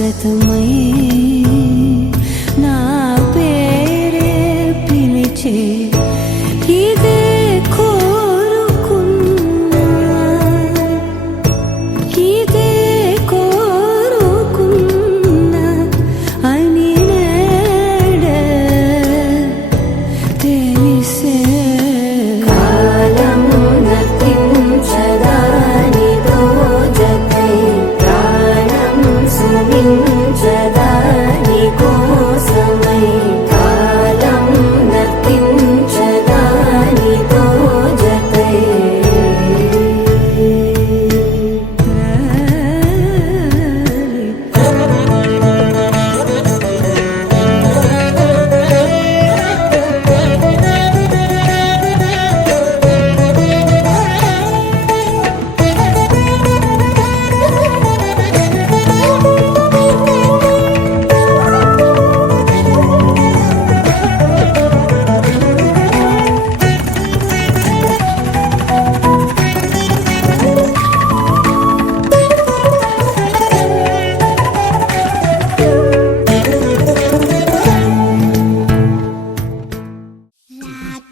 స్వాగతమై నా పేరే పిలిచే ఇదే కోరుకున్నా ఇదే కోరుకున్నా అని నేడే తెలిసే కాలం నతించదానిదో జతై ప్రాణం సుమించదాని కోసమై కాలం నతించదానిదో జతై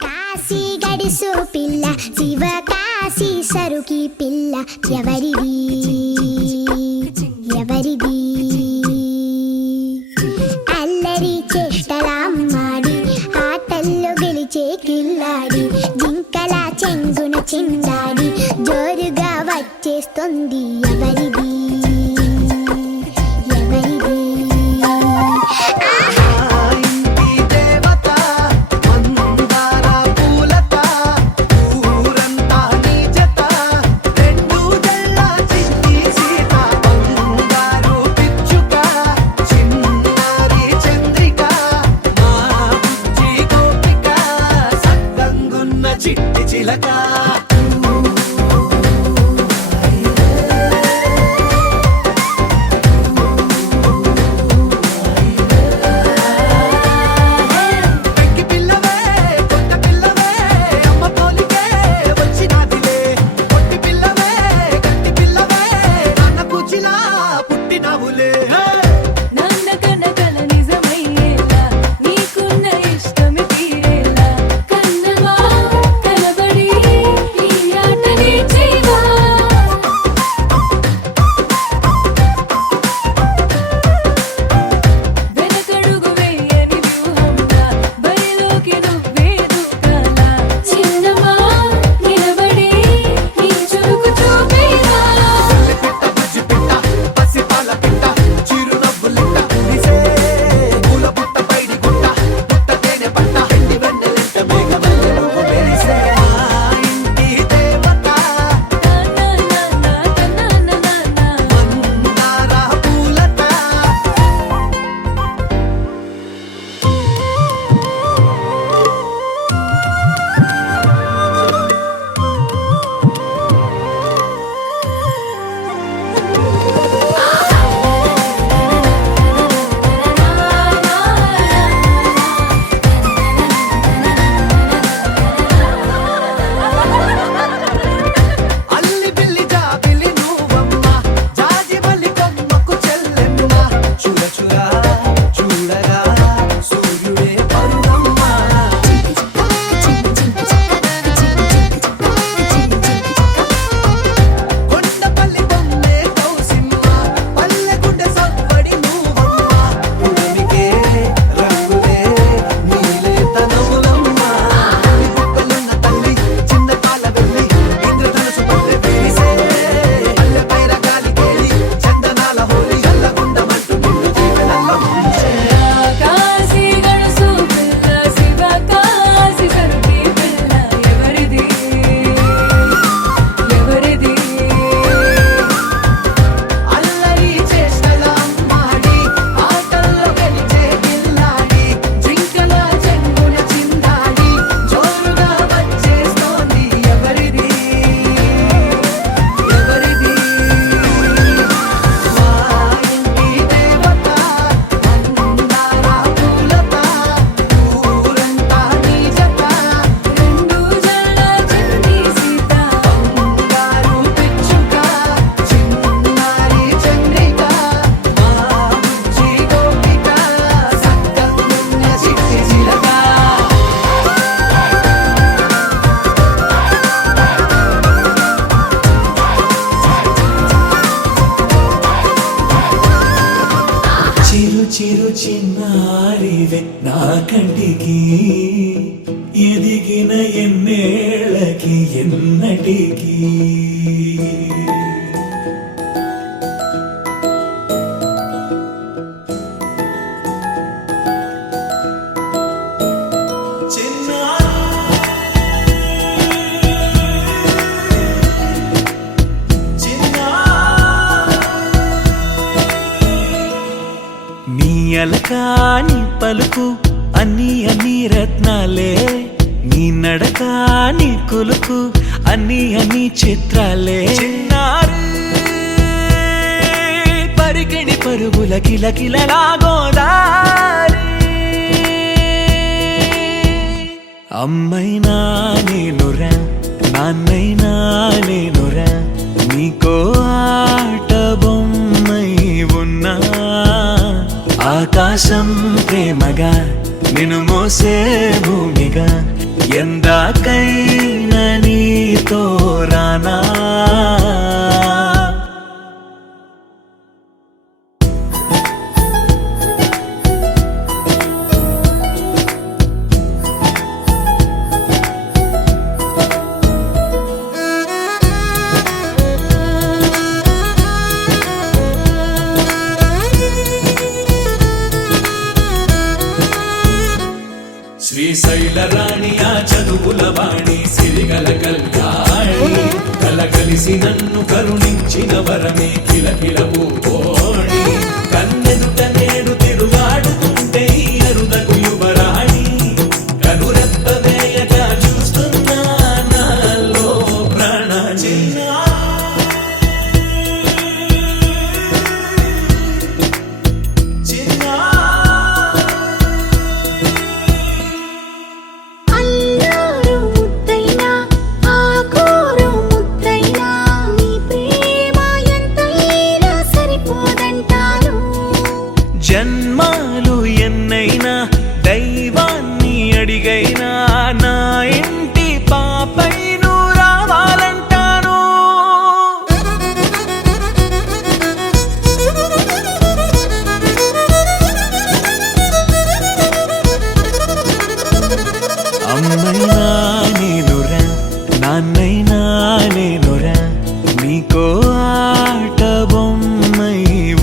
కాశీ గడిసు పిల్ల శివకాశీ సరుకి పిల్ల ఎవరిది ఎవరిది అల్లరి చేష్టలామ్మాడి ఆటల్లో గెలిచే కిల్లాడి జింకల చెంగున చిందాడి జోరుగా వచ్చేస్తుంది ఎవరిది ఎవరిది చిట్టి చిలక పెంకి పిల్లవే కొత్త పిల్లవే అమ్మ పోలికే వచ్చినాదిలే పొట్టి పిల్లవే గట్టి పిల్లవే నాన్న కూచిలా పుట్టినవులే నాన్న కనకల నిజమయ్యేలా నీకున్న ఇష్టమి తీరేలా కన్నవా కనబడి ఈ ఎన్నటికి ఎన్నటికి నీ అలకాని పలుకు అన్ని అన్ని రత్నాలే, నీ నడకాని కులుకు అన్ని అన్ని చిత్రాలే. చిన్నారు పరికిణి పరుగుల కిలకిలలాగోదారి, అమ్మైనా నేనురా నాన్నైనా నేనురా, నీకో ఆట బొమ్మై ఉన్నా. ఆకాశం ప్రేమగా నిన్ను మోసే భూమిగా, ఎందాకైనా నీతో రానా. శ్రీశైల రాణి ఆ చదువుల వాణి, సిరిగల కళ్యాణి, కలగలిసి నన్ను కరుణించిన వరమే కిలకిల పూకోణి. కన్నెదుట నేడు తిరుగాడుతుంటే ఈ అరుదకు యువరాణి, కనురెప్ప వేయగా చూస్తున్నా నాలో ప్రాణ. అల్లారు ముద్దైనా ఆకోరు ముద్దైనా, నీ ప్రేమ ఎంతైనా సరిపోదంటాను. జన్మాలు ఎన్నైనా దైవాన్ని అడిగైనా, నా ఇంటి పాపై నువ్వు రావాలంటాను. అమ్మైనా నేనురా నాన్నైనా నేనురా, నీకో ఆట బొమ్మై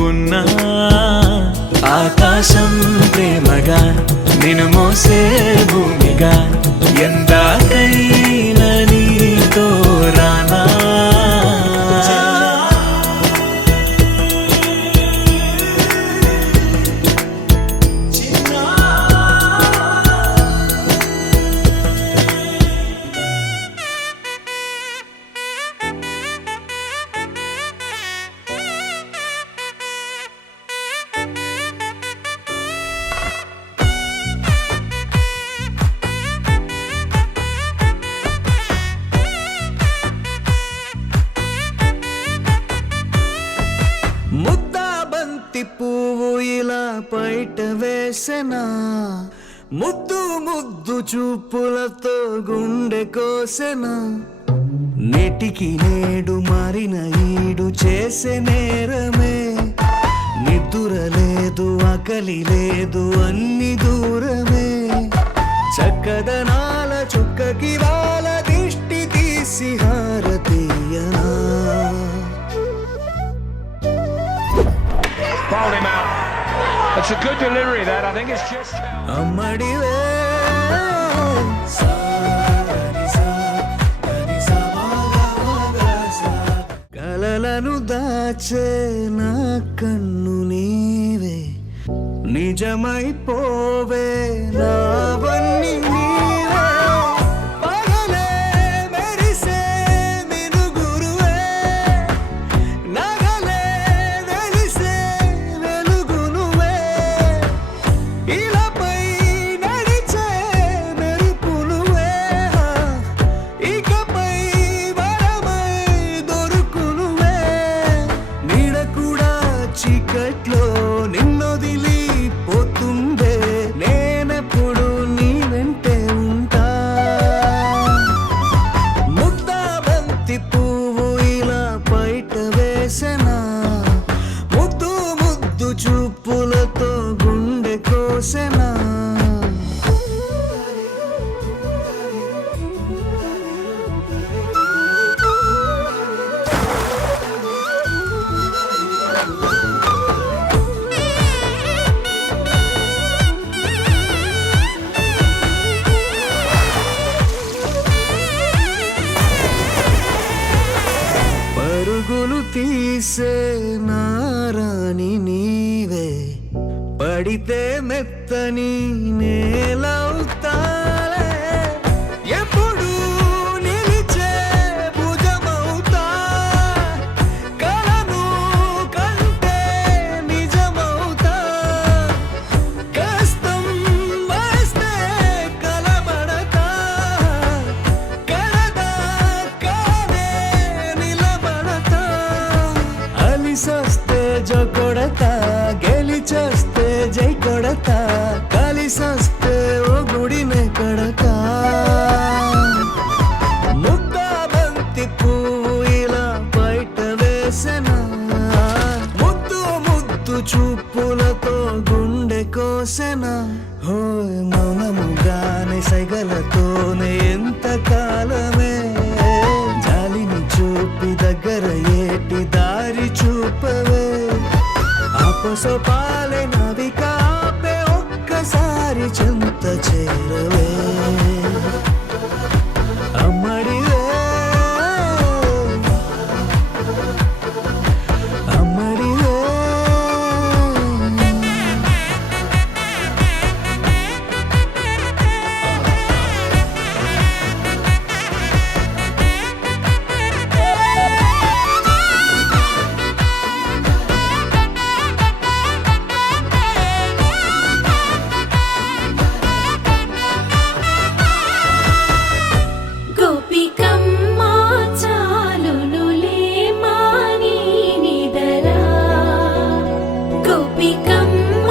ఉన్నా. ఆకాశం ప్రేమగా నిన్ను మోసే భూమిగా, ఎందాకైనా నీతో రానా. ముద్దా బంతి పువ్వు ఇలా బయట వేసెనా, ముద్దు ముద్దు చూపులతో గుండె కోసెనా. నేటికి నేడు మారిన ఈడు చేసే నేరమే, నిద్ర లేదు ఆకలి లేదు అన్ని దూరమే. చక్కదనాల చుక్కకి వాళ్ళ దిష్టి తీసి హారతీయనా. Fouled him out. That's a good delivery, that. I think it's just... అమ్మడివే కలలను దాచే నా కన్ను నీవే, నిజమైపోవే నావన్నీ నీవే. పగలే మెరిసే మినుగురువే, నగలే వెలిసే వెలుగు నువ్వే. ఇలాపై నడిచే మెరుపు నువ్వే, ఇకపై వరమై దొరుకు నువ్వే. నీడ కూడా చీకట్లో నిన్నొదిలి పోతుందే, నేనెప్పుడు మురిసే నారాణి నీవే పడితే మెత్తని నేలవుతాలే ఎప్పుడు నిలిచే భుజమవుతా కలను కంటే నిజమవుతా కష్టం వస్తే కలబడతా కడదా కానే నిలబడతా అలిసొస్తే జో కొడతా గెలిచొస్తే జై కొడతా కలిసొస్తే ఓ గుడినే కడతా ముద్దా బంతి పువ్వు ఇలా బయట వేసెనా ముద్దు ముద్దు చూపులతో గుండె కోసెనా హోయ్ మౌనముగానే సైగలతోనే ఎంత కాలమే జాలిని చూపి దగ్గర ఏటి దారి చూపవే ఆపసోపాలే నావిక ఆపే ఒక్కసారి చెంత చేరవే అమ్మడివే అమ్మడివే గోపికమ్మ చాలునులే మాని నిదరా గోపికమ్మ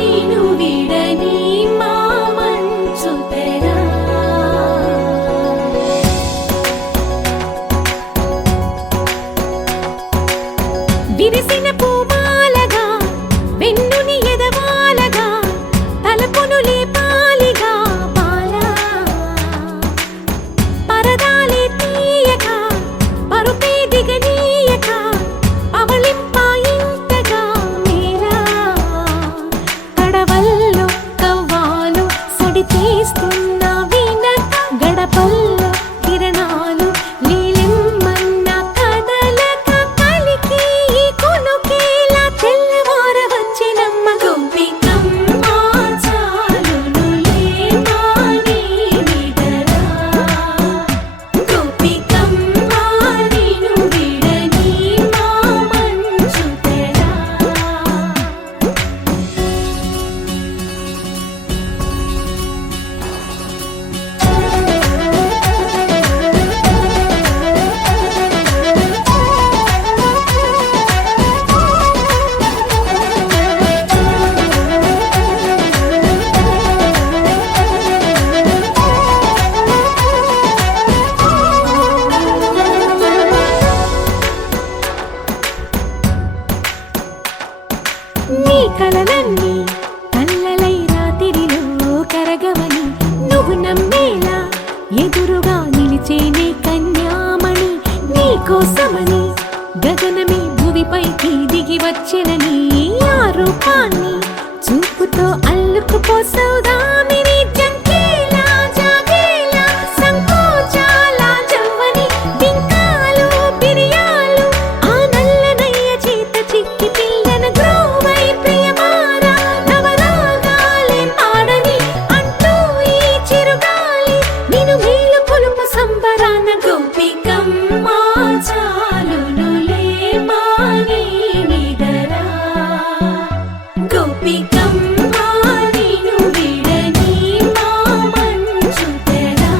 నిను విడని మా మంచు తెరా విరిసిన పూమాలగా వెన్నుని ఎదవాలగా తలపును లేపాలిగా పాలా పరదాలే తీయక పరుపే దిగనీయక పవళింపాయింతగా మేరా తడవల్లో కవ్వాలు సడిచేస్తున్న వీణత గడపల్లో కిరణాలు నీలిమ్మన్న కదలక కలికి కొనుకేలా తెల్లవార వచ్చినమ్మ గోపికమ్మ చాలునులే మాని నిదరా గోపికమ్మ నిను విడని మా మంచు తెరా నీ కలలన్నీ కల్లలై రాత్రిలో కరగవని నువ్వు నమ్మేలా ఎదురుగా నిలిచేనే కన్యామణి నీ కోసమని గగనమే భూమిపైకి దిగి వచ్చెనని ఆ రూపాన్ని చూపుతో అల్లుకుపోసౌదామిని జంకేలా జాగేలా సంకోచాల జవ్వని బింకాలు బిరియాలు ఆ నల్లనయ్య చేత చిక్కి పిల్లన గ్రోవై ప్రియమారా నవరాగాలే పాడని అంటూ ఈ చిరుగాలి నిను మేలు కొలుపు సంబరాన గోపికమ్మ చాలునులే మాని నిదరా గోపికమ్మ నిను విడని మా మంచు తెరా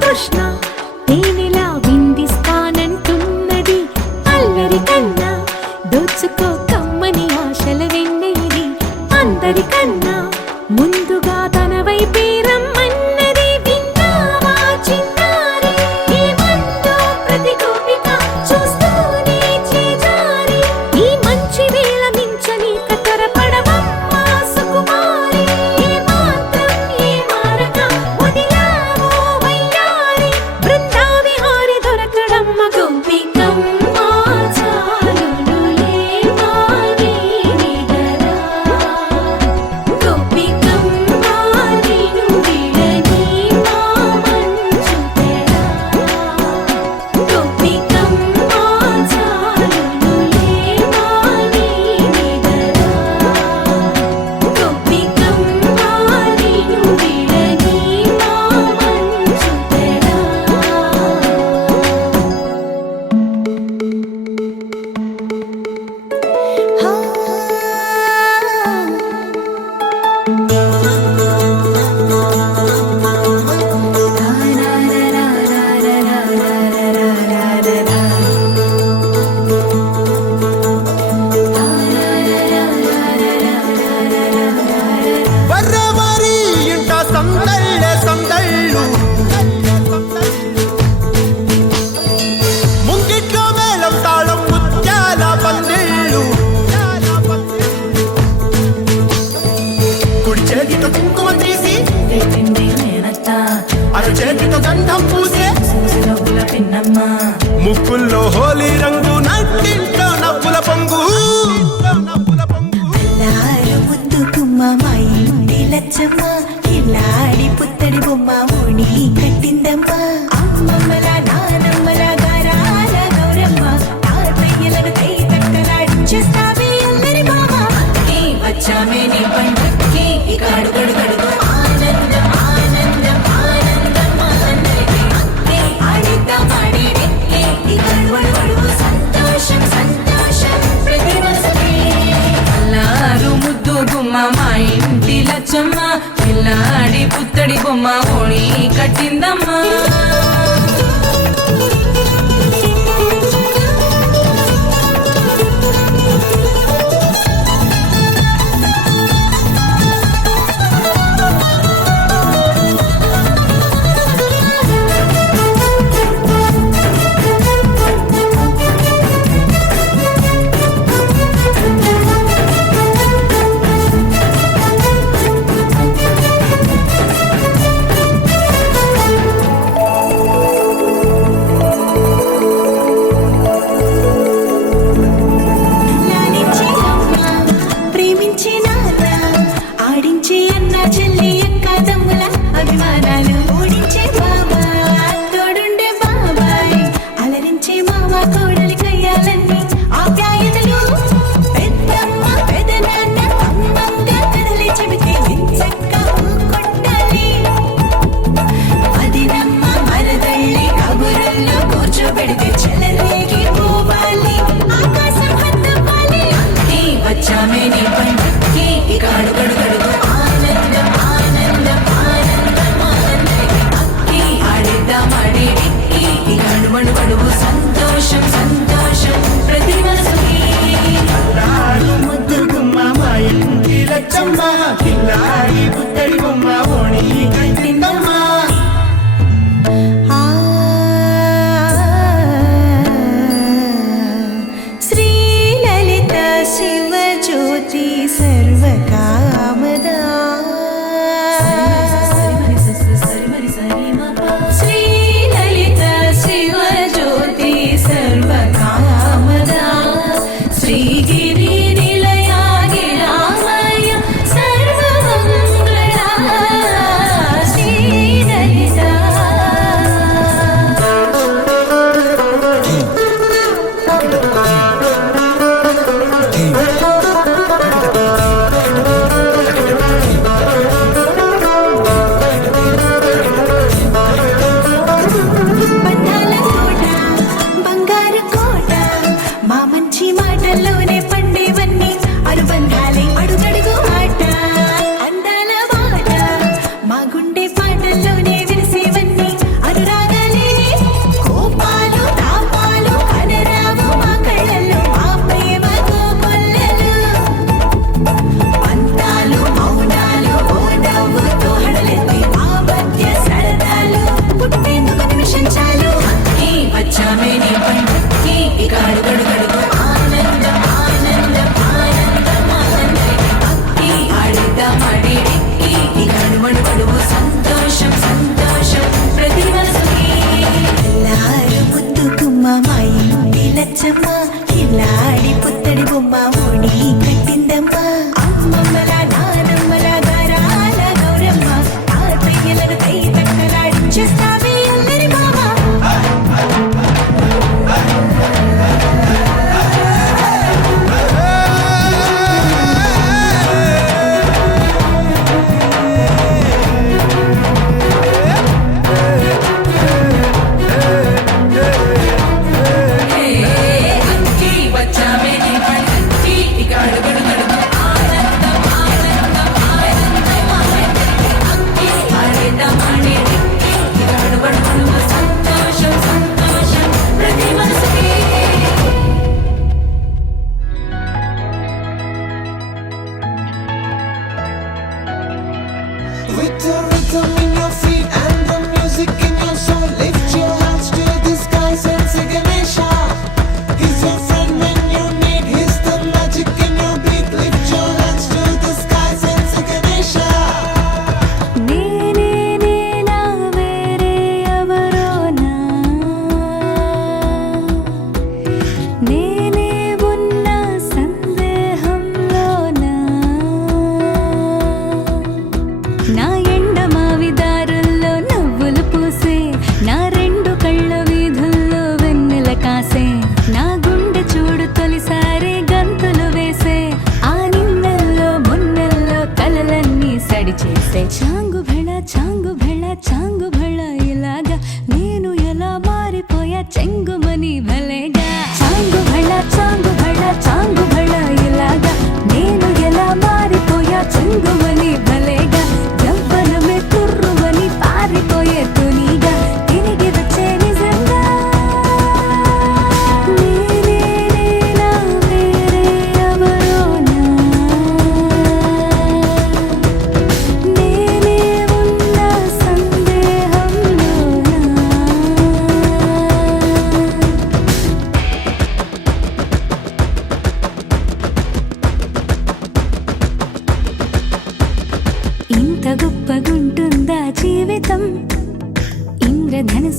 తృష్ణ తేనెలా విందిస్తానంటున్నది అల్ల గంధం పూసే నవ్వుల పిన్నమ్మ ముక్కుల్లో హోలీ రంగు నట్టింట్లో నవ్వుల పొంగు అల్లారు ముద్దు గుమ్మ మా ఇంటి లచ్చమ్మ ఇల్లాడి పుత్తడి బొమ్మ ఓణి కట్టిందమ్మ అమ్మమ్మల నానమ్మల గారాల గౌరమ్మ తాతయ్యలను కై తట్టలాడించేస్తావే అల్లరి బావ అక్కి వచ్చామే నీ పండక్కి ఇక అడుగడుగడుగు ఆనందం ఆనందం ఆనందం అందరికీ అక్కి ఆడిద్దాం ఆడి వెక్కి ఇక అడుగడుగడుగు సంతోషం సంతోషం ప్రతి మనసుకి అల్లారు ముద్దు గుమ్మ మా ఇంటి లచ్చమ్మ పిల్లాడి పుత్తడి బొమ్మ ఓణి కట్టిందమ్మా లాలించే అమ్మ ప్రేమించే నాన్న ఆడించే అన్న చెల్లి అక్క తమ్ముల అభిమానాలు ఓడించే బాబా తోడుండే బాబాయ్ అలరించే మామ కోడలి కయ్యాలన్నీ ఆప్యాయతలు పెద్దమ్మ పెదనాన్న అమ్మంగా కథలే చెబితే వించక్క కొట్టాలి అదినమ్మ మరదళ్ళి కబురుల్లో కూర్చోబెడితే చెలరేగి పోవాలి ఆకాశం హద్దవ్వాలి అక్కి వచ్చామే నీ పండక్కి ఇక అడుగడుగడుగు ఆనందం ఆనందం ఆనందం ఆనందం అక్కి ఆడిద్దాం ఆడి వెక్కి ఇక అడుగడుగడుగు సంతోషం సంతోషం ప్రతి మనసుకి ముద్దు గుమ్మ మా ఇంటి లచ్చమ్మ పిల్లాడి పుత్తడి బొమ్మ ఓణి కట్టిందమ్మా శ్రీలలిత శివజ్యోతి సర్వకామదా శ్రీలలిత శివజ్యోతి సర్వకామదా శ్రీగిరి నిలయాగి రామయ్య సర్వమంగళ శ్రీ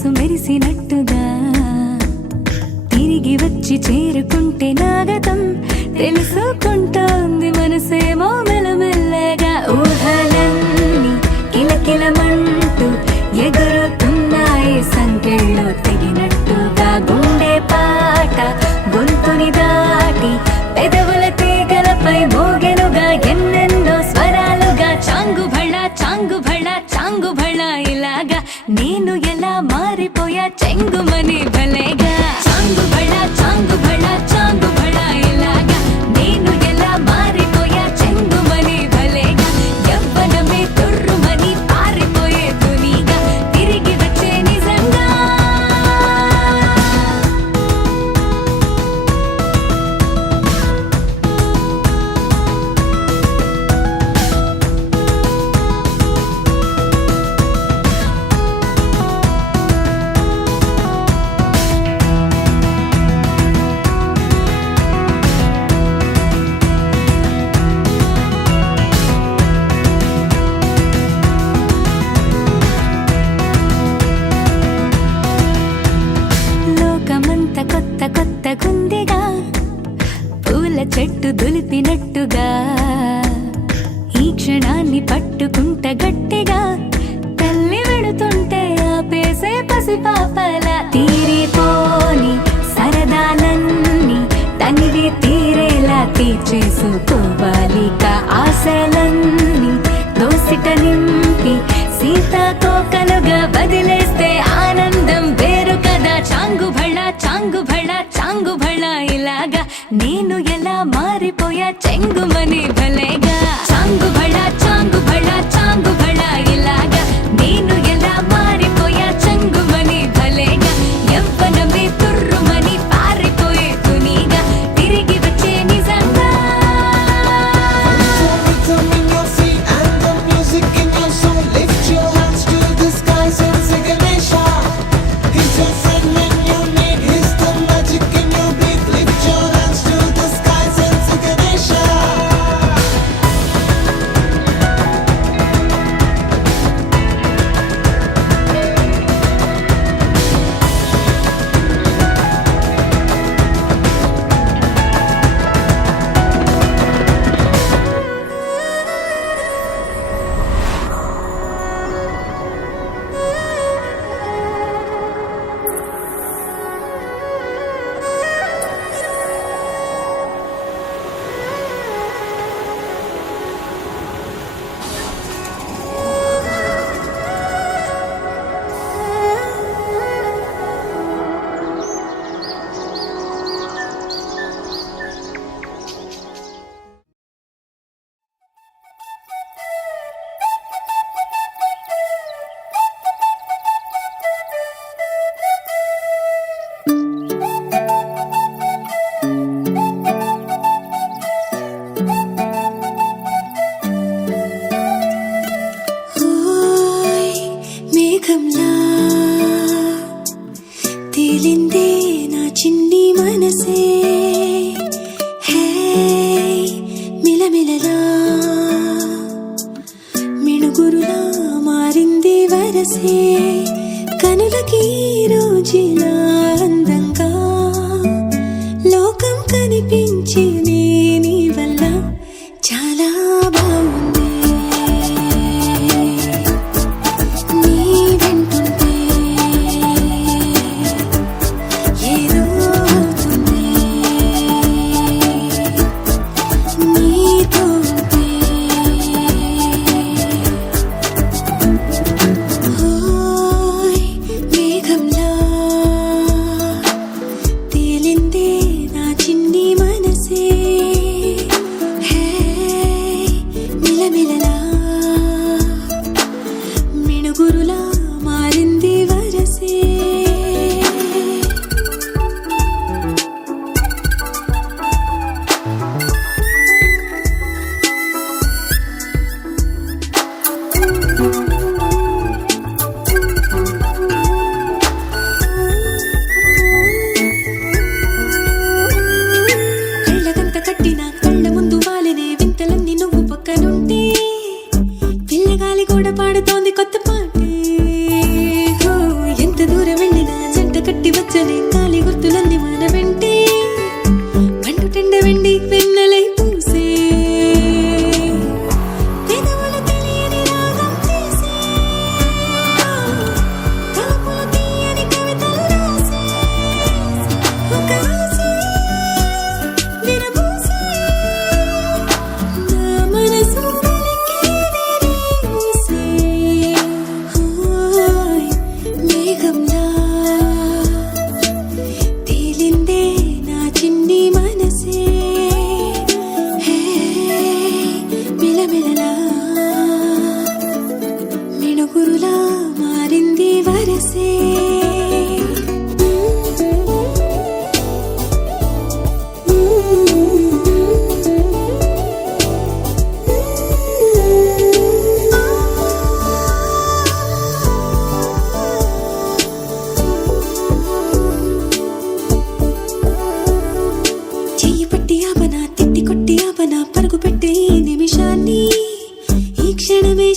మనసు మెరిసినట్టుగా తిరిగి వచ్చి చేరుకుంటే నాగతం తెలుసుకుంటోంది మనసేమో మెల్లమెల్లగా ఊహలన్నీ కిలకిలమంటూ ఎగురుతున్నాయి సంఖ్యలో తెగినట్టుగా గుండె పాట గొంతుని దాటి పెదవుల తీగలపై మోగెనుగా ఎన్నెన్నో స్వరాలుగా చాంగు భళ చాంగు భళ చాంగు భళ ఇలాగా నేను ఎలా మారిపోయా చెంగుమని భలేగా చాంగు భళ చాంగు భళ చాంగు భళ ఇలాగా నేను ఎలా మారిపోయా చెంగుమని భలేగా యవ్వనమే తుర్రుమని పారిపోయే తునిగా తిరిగి వచ్చే నిజంగా లోకమంత కొత్త కొత్త గుందిగా పూల చెట్టు దులిపినట్టుగా ఈ క్షణాన్ని పట్టుకుంట గట్టిగా తల్లి వెడుతుంటే ఆపేసే పసిపాపల తీరిపోని సరదాలన్నీ తనివి తీరేలా తీర్చేసుకోవాలిక ఆశలన్నీ దోసిట నింపి సీతాకోకలుగా వదిలేస్తే ఆనందం వేరు కదా చాంగు భళ చాంగు భళ చాంగు భళ ఇలాగా నేను ఎలా మారిపోయా చెంగుమని భలేగా చాంగు భళ చాంగు భళ చాంగు భళ ఇలాగా నేను ఎలా మారిపోయా చెంగుమని భలేగా యవ్వనమే తుర్రుమని పారిపోయే తునిగా తిరిగి వచ్చే నిజంగా Rhythm in your feet and the music in your soul. Lift your hands to the skies and say Ganesha. He's your friend when you need. He's the magic in your beat. Lift your hands to the skies and say Ganesha. ఓయ్ మేఘంలా తేలిందే నా చిన్ని మనసే హే మిలమిలలా మిణుగురులా మారింది వరసే కనులకి రోజులా అందంగా లోకం కనిపించి నీ వల్ల చాలా బాగుంది నీ వెంటుంటే ఏదో అవుతుంది నీతో ఉంటే ఓయ్ మేఘంలా తేలిందే నా చిన్ని మనసే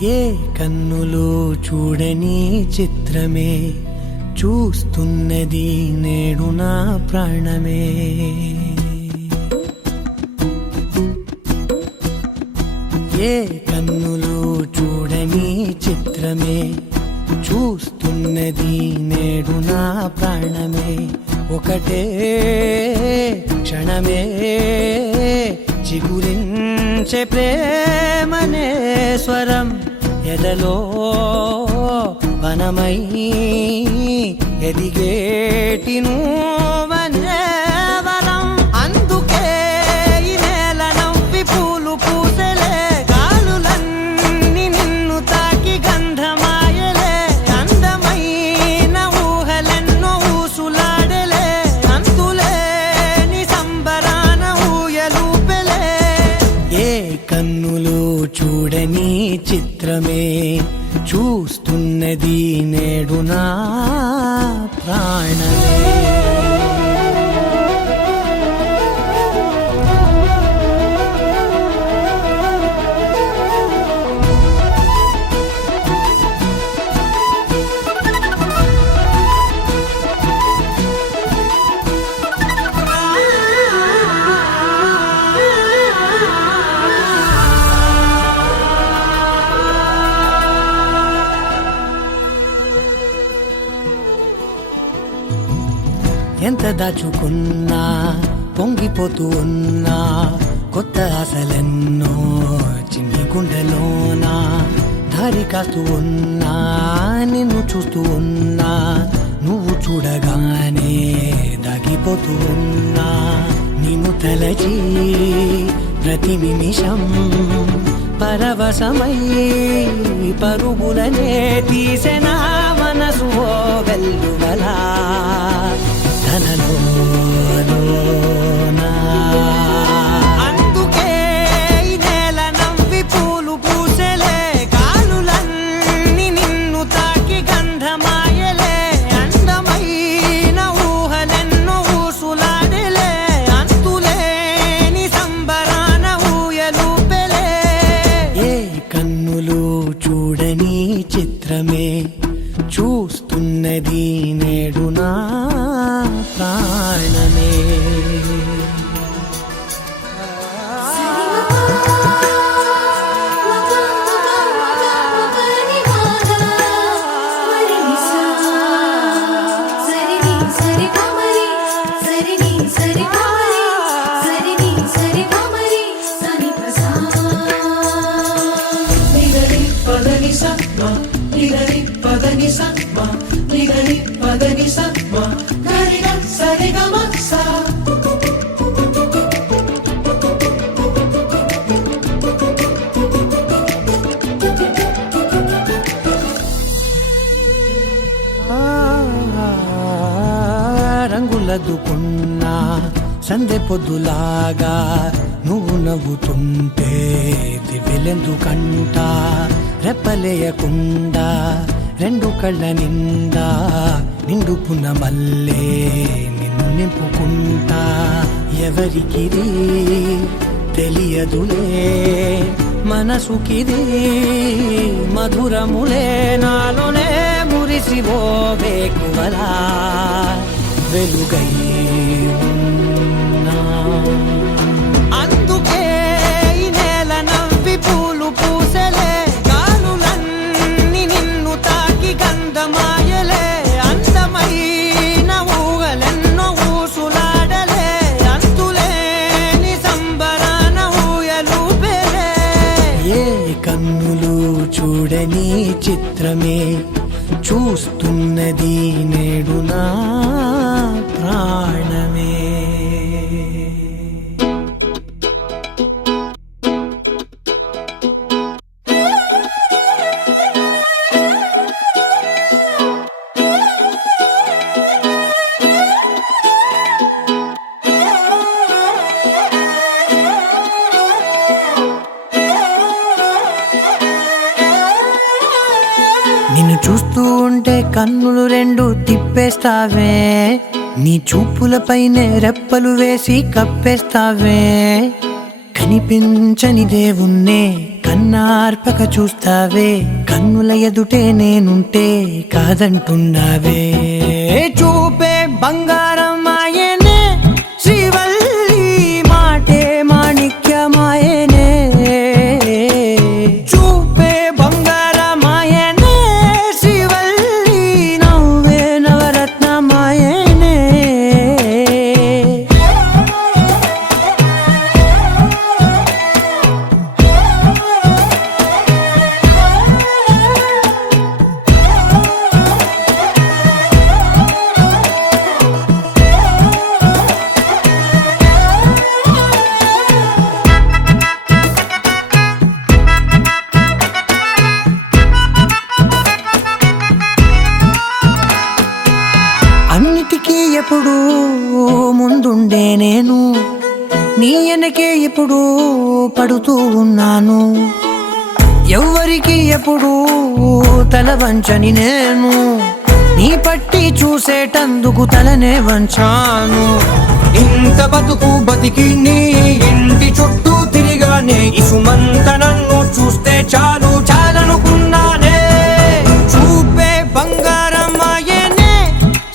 ఏ కన్నులు చూడని చిత్రమే చూస్తున్నది నేడు నా ప్రాణమే. ఏ కన్నులు చూడని చిత్రమే చూస్తున్నది నేడు నా ప్రాణమే. ఒకటే క్షణమే చిగురించే ప్రేమనే స్వరం ఎదలో వనమై ఎదిగేటి నువ్వనే వరం. అందుకే ఈ నేల నవ్వి పూలు పూసెలే, గాలులన్నీ నిన్ను తాకి గంధమాయలే. అందమైన ఊహలెన్నో ఊసులాడలే, అంతులేని సంబరాన ఊయలూపెలే. ఏ కన్నులు చూడని చిత్రమే చూస్తున్నది నేడు నా ప్రాణమే. ఎంత దాచుకున్నా పొంగిపోతూ ఉన్నా, కొత్త ఆశలెన్నో చిన్ని గుండెలోనా. దారి కాస్తూ ఉన్నా, నిన్ను చూస్తూ ఉన్నా, నువ్వు చూడగానే దాగిపోతూ ఉన్నా. నిన్ను తలచి ప్రతి నిమిషం పరవశమై పరుగులనే తీసెనా మనసు ఓ వెల్లువలా. అందుకే ఈ నేల నవ్వి పూలు పూసెలే, గాలులన్నీ నిన్ను తాకి గంధమాయలే. అందమైన ఊహలెన్నో ఊసులాడలే, అంతులేని సంబరాన ఊయలూపెలే. ఏ కన్నులు చూడని చిత్రమే చూస్తున్నది నేడు నా ప్రాణమే. రంగులదుకున్నా సందె పొద్దులాగా నువ్వు నవ్వుతుంటే దివ్వెలెందుకంట. రెప్పలేయకుండా రెండు కళ్ళ నిండా నిండుకున్న మల్లే నిన్ను నింపుకుంటా. ఎవరికిది తెలియదులే మనసుకిది మధురములే, నాలోనే మురిసివో వేకువలా వెలుగై ఉన్నా. అందుకే ఈ నేల నవ్వి పూలు పూసెలే, గాలులన్నీ నిన్ను తాకి గంధమాయలే. అందమైన ఊహలెన్నో ఊసులాడలే, అంతులేని సంబరాన ఊయలూపెలే. ఏ కన్నులు చూడని చిత్రమే చూస్తున్నది నేడు నా ప్రాణమే. నిన్ను చూస్తూ ఉంటే కన్నులు రెండు తిప్పేస్తావే, నీ చూపులపైనే రెప్పలు వేసి కప్పేస్తావే. కనిపించని దేవుణ్ణే కన్నార్పక చూస్తావే, కన్నుల ఎదుటే నేనుంటే కాదంటున్నావే. చూపే బంగారం ఆయనే శ్రీవల్లి, మాటే మాణిక్యమాయనే. చూపే బంగారం ఆయనే శ్రీవల్లి, నవ్వే నవరత్నమాయనే. అన్నిటికీ ఎప్పుడు ముందుండే నేను, నీ వెనకే ఎప్పుడు పడుతూ ఉన్నాను. ఎవ్వరికి ఎప్పుడు తల వంచని నేను, నీ పట్టి చూసేటందుకు తలనే వంచాను. ఇంత బతుకు బతికి నీ ఇంటి చుట్టూ తిరిగానే, ఇసుమంత నన్ను చూస్తే చాలు చాలనుకున్నానే. చూపే బంగారం ఆయనే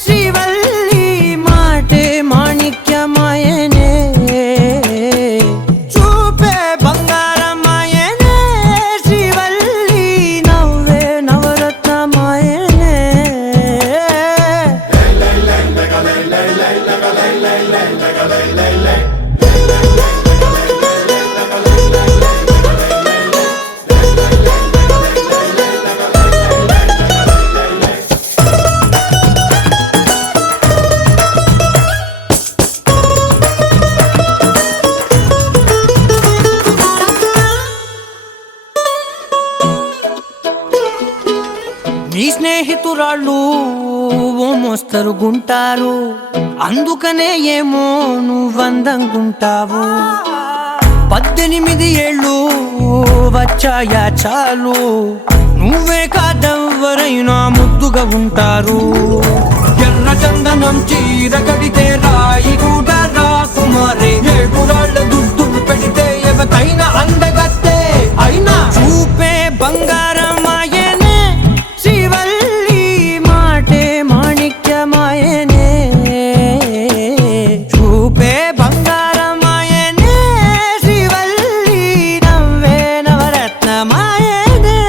శ్రీవల్లి, మాటే మాణిక్యమాయనే. చూపే బంగారం ఆయనే శ్రీవల్లి, నవ్వే నవరత్నమాయనే. నీ స్నేహితురాళ్ళు ఓ మోస్తరుగుంటారు, అందుకనే ఏమో నువ్వందంగుంటావు. 18 ఏళ్ళు వచ్చాయా చాలు, నువ్వే కాదెవ్వరైనా ముద్దుగా ఉంటారు. ఎర్ర చందనం చీర కడితే రాయి కూడా రాకుమారే, 7 రాళ్ళ దుద్దులు పెడితే ఎవకైనా అందగత్తే. అయినా చూపే బంగారం ఆయనే శ్రీవల్లి, మాటే మాణిక్యమాయనే. చూపే బంగారం ఆయనే శ్రీవల్లి, నవ్వే నవరత్నమాయనే.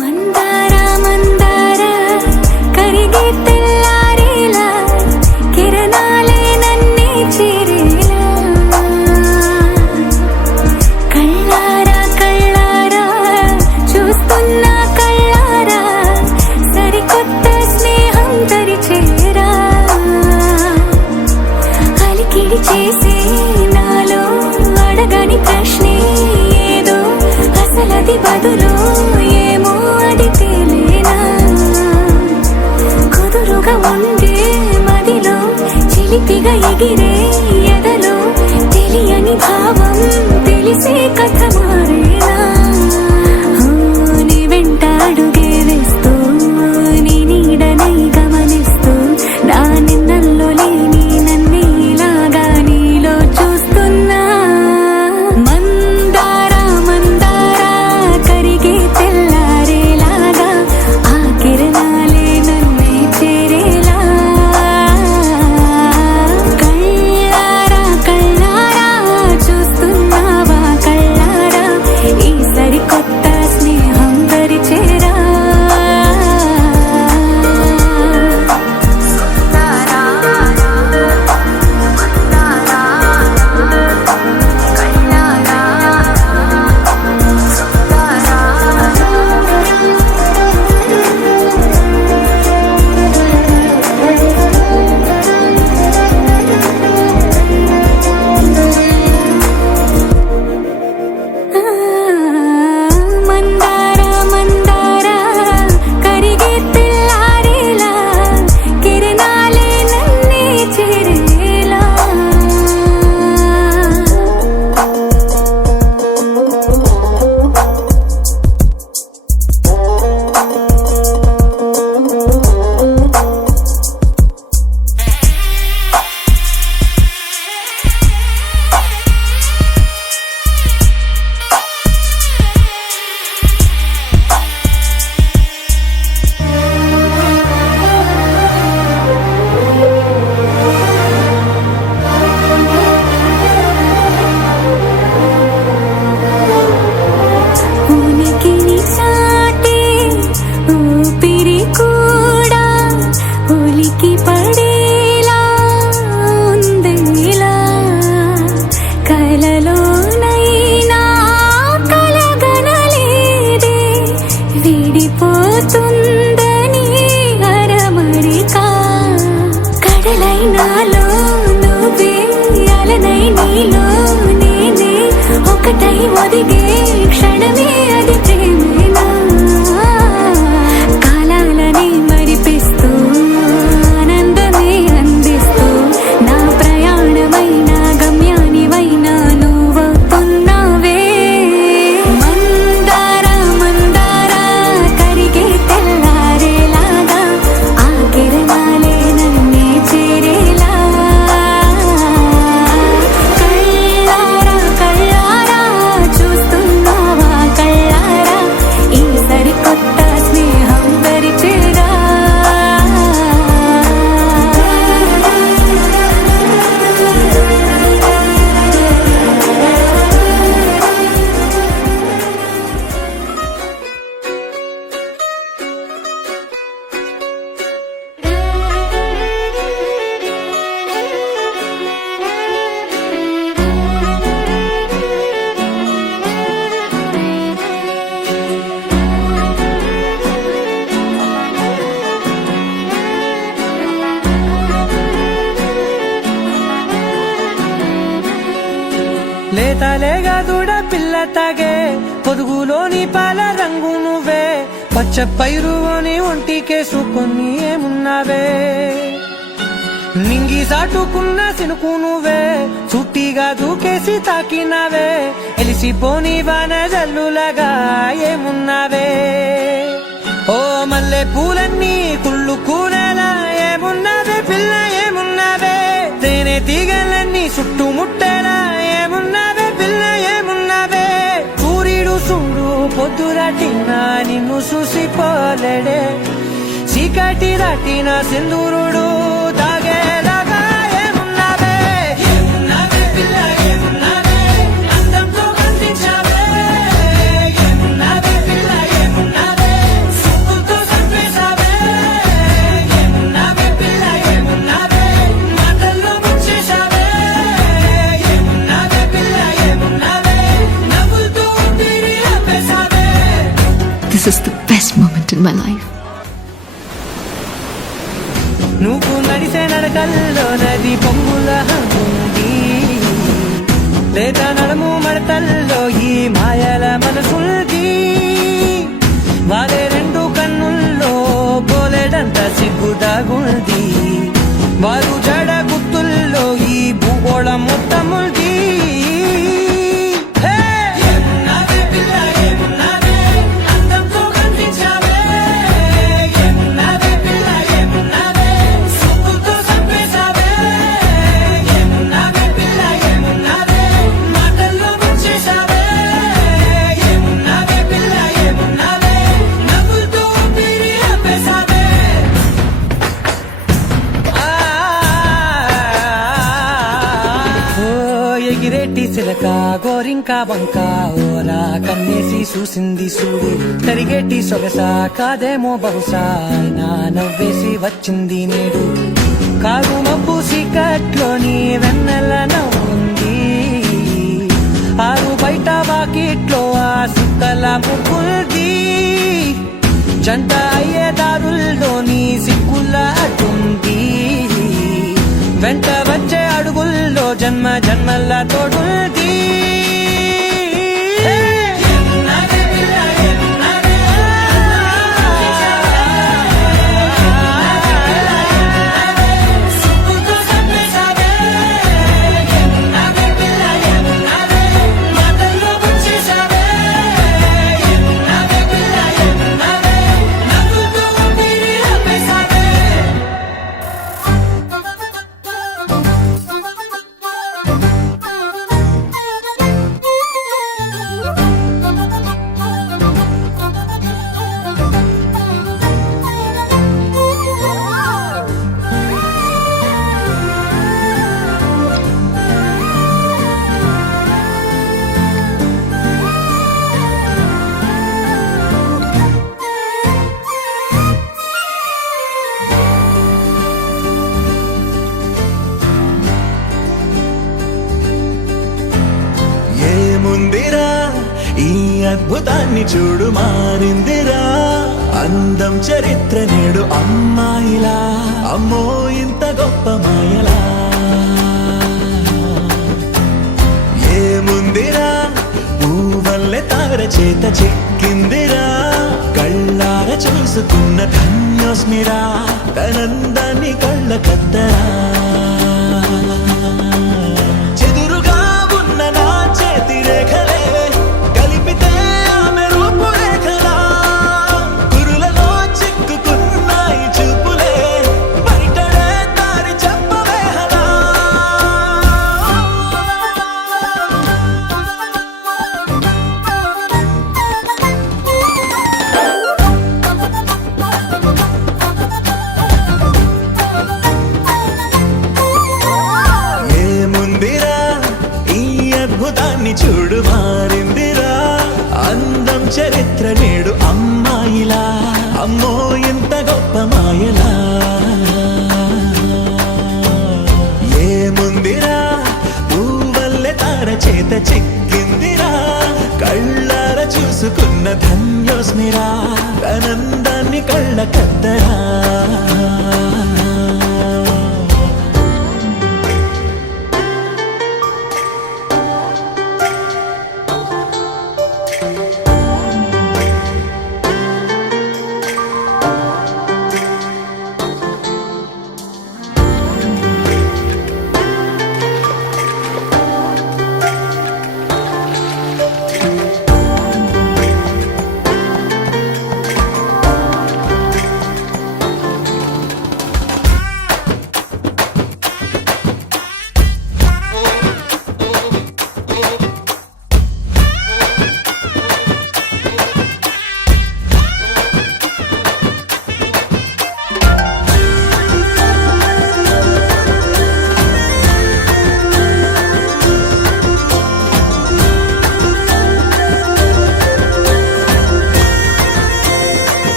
మందార మందార కరిగే తెల్లారేలా, కిరణాలే నన్నే చేరేలా. కళ్ళారా కళ్ళారా చూస్తున్నా కళ్ళారా, సరికొత్త స్నేహం తరిచేరా. అలికిడి చేసే నాలో అడగని ప్రశ్నే ఏదో, అసలది బదులు కథ మారేలా నీ వెంట అడుగే వేస్తూ నీ నీడనై గమనిస్తూ నా నిన్నల్లో లేని నన్నే ఇలాగా నీలో చూస్తున్నా మందారా మందారా కరిగే తెల్లారేలాగా ఆ కిరణాలే నన్నే చేరేలా కళ్ళారా కళ్ళారా చూస్తున్నావా కళ్ళారా ఈ సరికొత్త స్నేహం పరిచేరా మందారా మందారా కరిగే తెల్లారేలా కిరణాలే నన్నే చేరేలా ఉనికిని సాటే ఊపిరి కూడా ఉలికి పడేలా ఉందేలా కలలోనైనా కలగనలేదే విడిపోతుందని అరమరిక కడలైనాలో నువ్వే అలనై నీలో నేనే ఒకటై ఒదిగే క్షణమే అది ప్రేమేనా కాలాలని మరిపిస్తూ ఆనందమే అందిస్తూ నా ప్రయాణమైన గమ్యానివైనా నువ్వవుతున్నావే మందారా మందారా కరిగే తెల్లారేలాగా ఆ కిరణాలే నన్నే చేరేలా కళ్ళారా కళ్ళారా చూస్తున్నావా కళ్ళారా ఈ సరికొత్త స్నేహం పరిచేరా లేతలేగా దూడ పిల్ల తాగే పొదుగులోని పాల రంగు నువ్వే పచ్చ పైరుని ఒంటికేసుకొని ఏమున్నావే నింగి సాటుకున్న సినుకు నువ్వే చుట్టిగా దూకేసి తాకినావే ఎలిసిపోని వాన జల్లులగా ఏమున్నావే ఓ మల్లె పూలన్నీ కుళ్ళు కూరేలా ఏమున్నావే పిల్ల ఏమున్నావే తేనె తీగలన్నీ చుట్టుముట్టేలా ఏమున్నావే పిల్ల ఏమున్నావే సూర్యుడు చూడు పొద్దురాటిన నిన్ను చూసిపోలేడే చీకటి దాటిన సింధూరుడు తాగేలాగా ఏమున్నావే ఏమున్నావే పిల్ల ఏమున్నావే అందంతో కనిపించావే ఏమున్నావే పిల్ల ఏమున్నావే సుక్కుతో చంపేశావే ఏమున్నావే పిల్ల ఏమున్నావే మాటల్లో ముంచేశావే ఏమున్నావే పిల్ల ఏమున్నావే నవ్వులతో ఊపిరి ఆపేశావే. This is the best moment in my life. నువ్వు నడిసే నడకల్లో నది పొంగుల హంగుంది లేదా నడుము మడతల్లో ఈ మాయల మనసుల్ది వారే రెండు కన్నుల్లో పోలేడంత సిగ్గు దాగుంది వారు జడ గుర్తుల్లో ఈ భూగోళం మొత్తముల్ది. హే! వెనక వంక ఓరా కన్నేసి చూసింది చూడు తరిగేటి సొగసా కాదేమో బహుశా నా నవ్వేసి వచ్చింది నేడు కారు మబ్బు సీకట్లోని వెన్నెల నవ్వుంది ఆరు బయట వాకిట్లో ఆ సుక్కల ముగ్గుల్ది జంట అయ్యే దారుల్లోని సిక్కుల అడ్డుంది వెంట వచ్చే అడుగుల్లో జన్మ జన్మల తోడుంది ఏముందిరా ఈ అద్భుతాన్ని చూడు మారిందిరా అందం చరిత్ర నేడు అమ్మాయిలా అమ్మో ఇంత గొప్ప మాయలా ఏముందిరా పువ్వల్లె తార చేత చిక్కిందిరా కళ్ళార చూసుకున్న ధన్యోస్మిరా తనందాన్ని కళ్ళ కద్దరా చెదురుగా ఉన్న నా చేతి రేఖలే కలిపితే ఆమె రూపురేఖలా కురులలో చిక్కుకున్నాయి చూపులే బయటడే దారి చెప్పవేహలా ఏముందిరా ఈ అద్భుతాన్ని చూడు మారిందిరా అందం చరిత్ర నేడు అమ్మాయిలా అమ్మో ఇంత గొప్ప మాయలా ఏముందిరా పువ్వల్లె తార చేత చిక్కిందిరా కళ్ళార చూసుకున్న ధన్యోస్మిరా ఆనందాన్ని కళ్ళ కద్దరా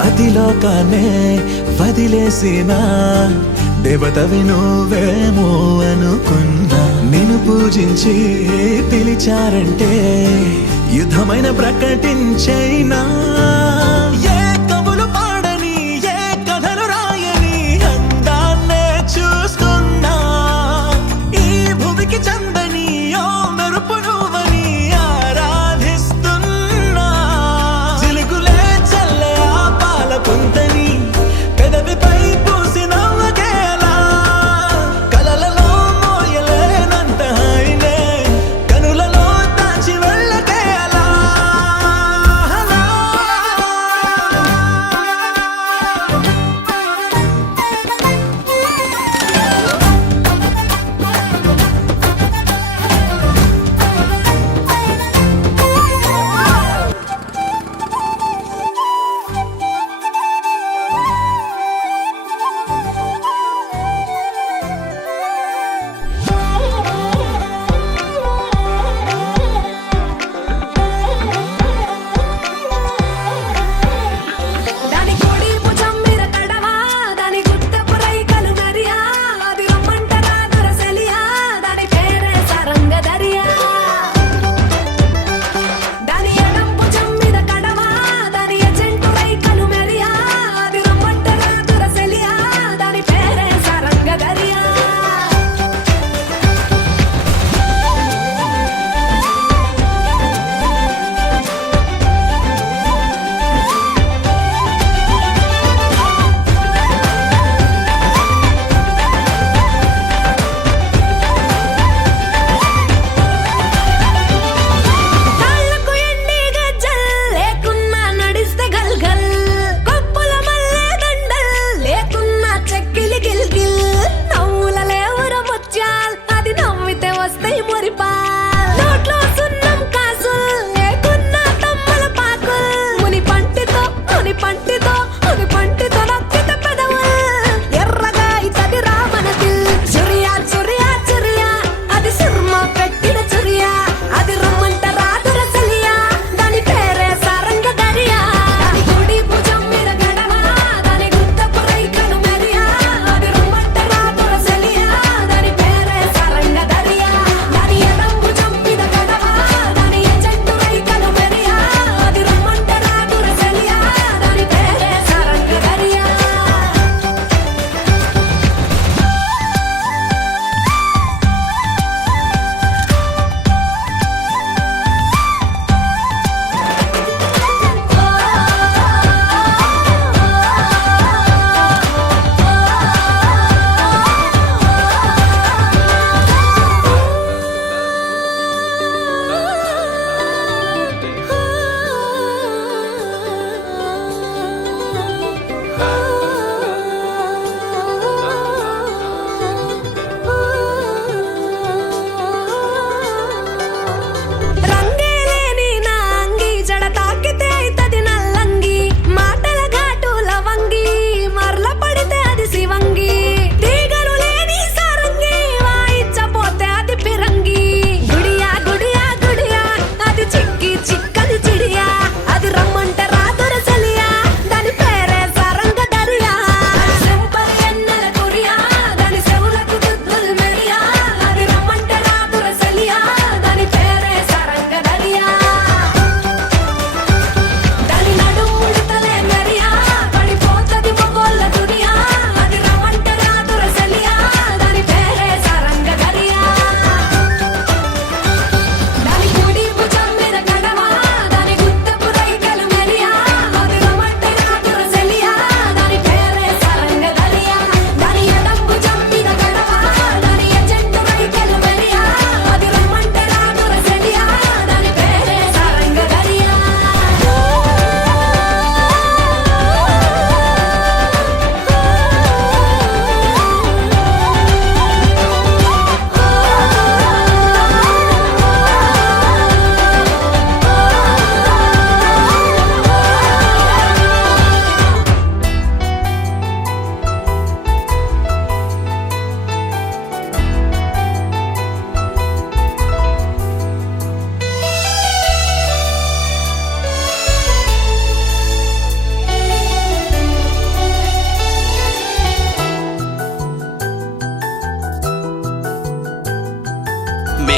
అతిలోకాన్నే వదిలేసిన దేవతవి నువ్వేమో అనుకున్నా నిన్ను పూజించి పిలిచారంటే యుద్ధమైన ప్రకటించైనా ఏ కవులు పాడని ఏ కథలు రాయని అందాన్నే చూస్తున్నా ఈ భూమికి చందని ఓ మెరుపు నువ్వని ఆరాధిస్తున్నా చిలుకులే చల్లే ఆ పాల పుంతని పెదవిపై పూసి నవ్వకేలా కలలలో మోయలేనంత హాయినే కనులలో దాచి వెళ్ళకేలా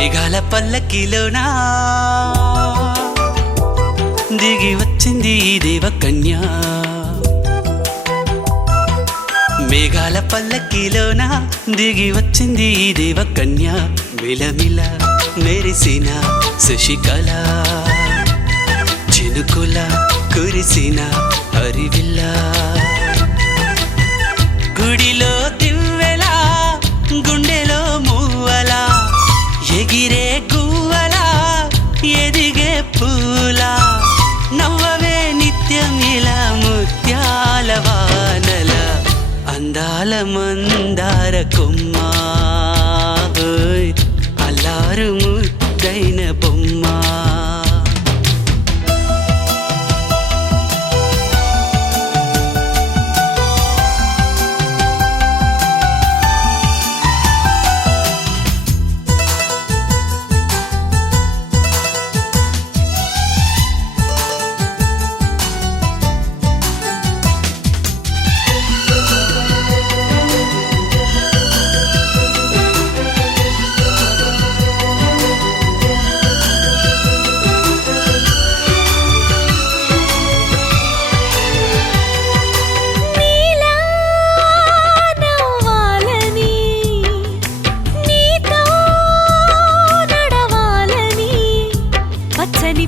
మేఘాల పల్లకిలోనా దిగి వచ్చింది ఈ దేవకన్య మేఘాల పల్లకిలోన దిగి వచ్చింది ఈ దేవకన్య మిలమిల మెరిసిన శశికళ చినుకుల కురిసిన హరివిల్ల గుడిలో దివ్వెలా గుండెలో మూవలా ఎగిరే గువ్వలా ఎదిగే పూలా నవ్వవే నిత్యం ఇలా ముత్యాల వానల అందాల మందార కొమ్మ అల్లారు ముద్దైన బొమ్మ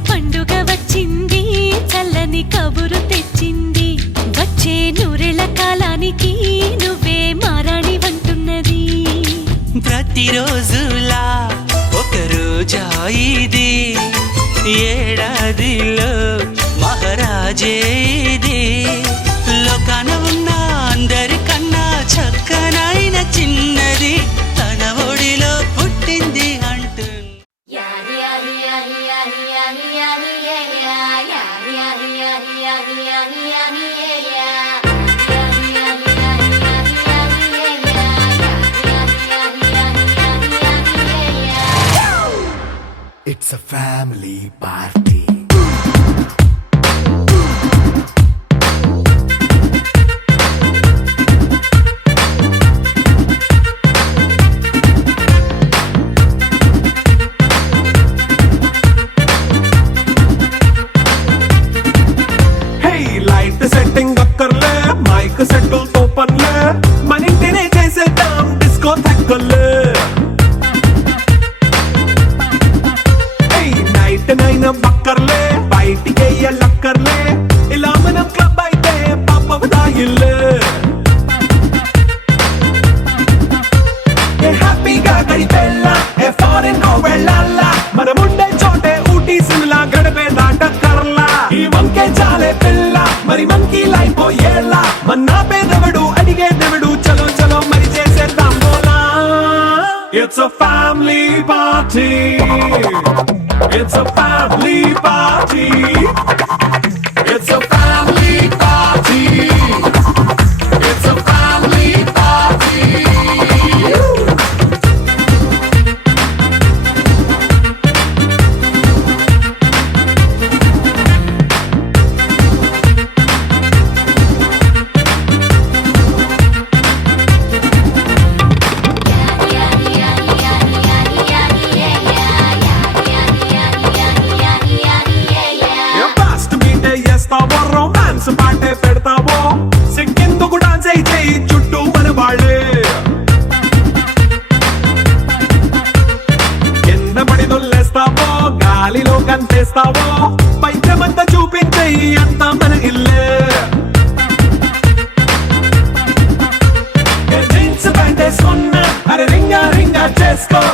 పండుగ వచ్చింది చల్లని కబురు తెచ్చింది వచ్చే నూరెళ్ళ కాలానికి నువ్వే మారాణి వంటున్నది ప్రతిరోజులా ఒక రోజా ఇది ఏడాదిలో మహారాజే ఇది లోకాన ఉన్న అందరికన్నా చక్కనైన చిన్నది తన ఒడిలో పుట్టింది అంటుంది It's a family party. Hey, light setting అక్కర్లే మైక్ సెట్టిల్ తో పనిలే మన ఇంటినే చేసేద్దాం డిస్కో థక్కర్లే నైనా బక్కర్లే బయటికి లక్కర్లే ఇలా మనం క్లబ్ అయితే పాపదాయిల్లే హ్యాపీగా గడిపెళ్ళ ఏ ఫారెన్ కో వెళ్ళాల మనముండే చోటే ఊటీ సిమ్లా గడిపే దాటక్కర్లా ఈ వంకే చాలే పిల్ల మరి మంకీ లైఫ్ ఏళ్ళ మన్నా పేదవడు అడిగే దేవుడు చలో చలో మరి చేసేద్దాం బోలా It's a family party. It's a family party. It's a family party. It's a family party. Romance పాటే పెడతావో సిగ్గెందుకు డాన్స్ అయితే చుట్టూ మన వాళ్ళే కింద పడి దొల్లేస్తావో గాలిలో కంటేస్తావో పైద్యమంతా చూపించే అంతా మన ఇల్లే జీన్స్ ప్యాంటేసుకున్నా అరే రింగా రింగా చేసుకో